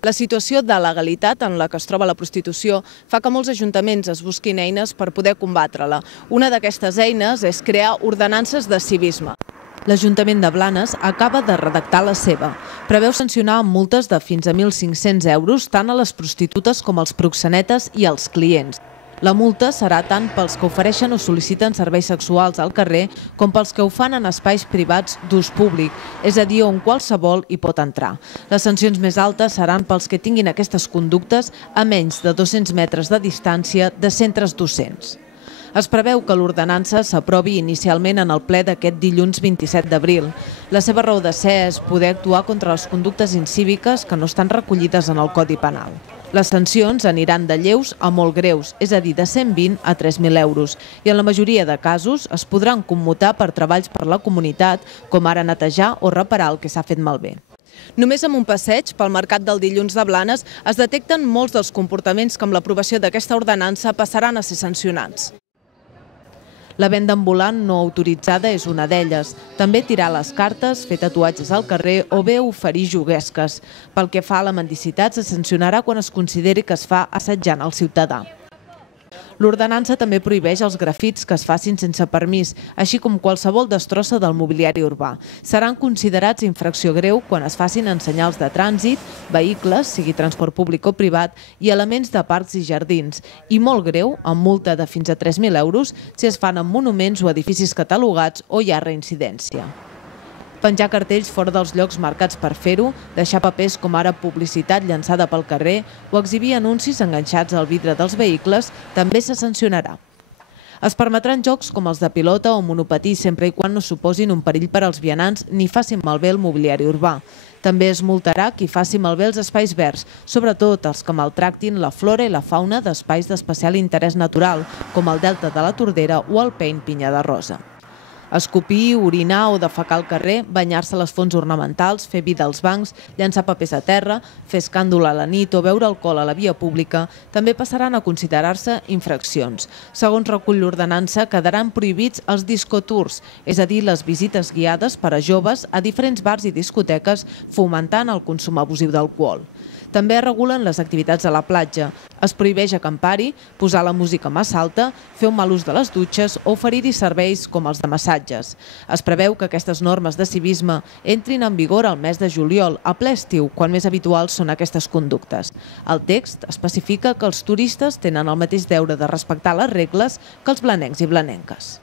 La situació de legalitat en la que es troba la prostitució fa que molts ajuntaments es busquin eines per poder combatre-la. Una d'aquestes eines és crear ordenances de civisme. L'Ajuntament de Blanes acaba de redactar la seva. Preveu sancionar amb multes de fins a 1.500 euros tant a les prostitutes com als proxenetes i als clients. La multa serà tant pels que ofereixen o sol·liciten serveis sexuals al carrer com pels que ho fan en espais privats d'ús públic, és a dir, on qualsevol hi pot entrar. Les sancions més altes seran pels que tinguin aquestes conductes a menys de 200 metres de distància de centres docents. Es preveu que l'ordenança s'aprovi inicialment en el ple d'aquest dilluns 27 d'abril. La seva raó de ser és poder actuar contra les conductes incíviques que no estan recollides en el Codi Penal. Les sancions aniran de lleus a molt greus, és a dir, de 120 a 3.000 euros, i en la majoria de casos es podran commutar per treballs per la comunitat, com ara netejar o reparar el que s'ha fet malbé. Només amb un passeig pel mercat del dilluns de Blanes es detecten molts dels comportaments que amb l'aprovació d'aquesta ordenança passaran a ser sancionats. La venda ambulant no autoritzada és una d'elles. També tirar les cartes, fer tatuatges al carrer o bé oferir juguesques. Pel que fa a la mendicitat, se sancionarà quan es consideri que es fa assetjant el ciutadà. L'ordenança també prohibeix els grafits que es facin sense permís, així com qualsevol destrossa del mobiliari urbà. Seran considerats infracció greu quan es facin en senyals de trànsit, vehicles, sigui transport públic o privat, i elements de parcs i jardins, i molt greu, amb multa de fins a 3.000 euros, si es fan en monuments o edificis catalogats o hi ha reincidència. Penjar cartells fora dels llocs marcats per fer-ho, deixar papers com ara publicitat llançada pel carrer o exhibir anuncis enganxats al vidre dels vehicles també se sancionarà. Es permetran jocs com els de pilota o monopatí sempre i quan no suposin un perill per als vianants ni facin malbé el mobiliari urbà. També es multarà qui faci malbé els espais verds, sobretot els que maltractin la flora i la fauna d'espais d'especial interès natural, com el delta de la Tordera o el Pein Pinya de Rosa. Escopir, orinar o defecar al carrer, banyar-se a les fonts ornamentals, fer vida als bancs, llançar papers a terra, fer escàndol a la nit o beure alcohol a la via pública també passaran a considerar-se infraccions. Segons recull l'ordenança, quedaran prohibits els discotours, és a dir, les visites guiades per a joves a diferents bars i discoteques fomentant el consum abusiu d'alcohol. També es regulen les activitats a la platja. Es prohibeix acampar-hi, posar la música massa alta, fer un mal ús de les dutxes o oferir-hi serveis com els de massatges. Es preveu que aquestes normes de civisme entrin en vigor al mes de juliol, a ple estiu, quan més habituals són aquestes conductes. El text especifica que els turistes tenen el mateix deure de respectar les regles que els blanencs i blanenques.